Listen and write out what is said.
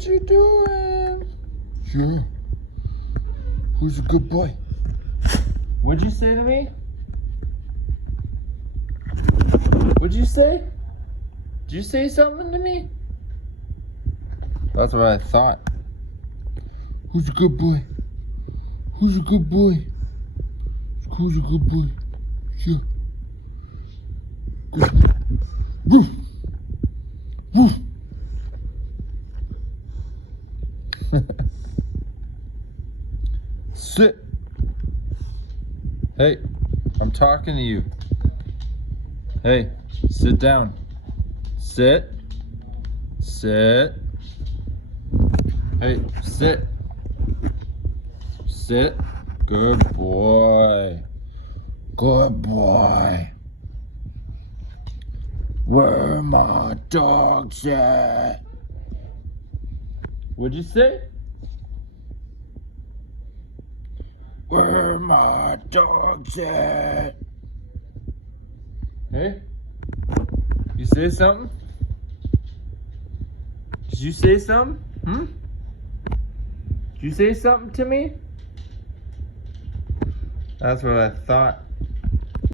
What you doing? Sure. Who's a good boy? What'd you say to me? What'd you say? Did you say something to me? That's what I thought. Who's a good boy? Who's a good boy? Who's a good boy? Sure. Good boy. Woof. Woof. Sit. Hey, I'm talking to you. Hey, sit down. Sit. Sit. Hey, sit. Sit. Good boy. Good boy. Where my dogs at? What'd you say? Where my dogs at? Hey? You say something? Did you say something? Did you say something to me? That's what I thought.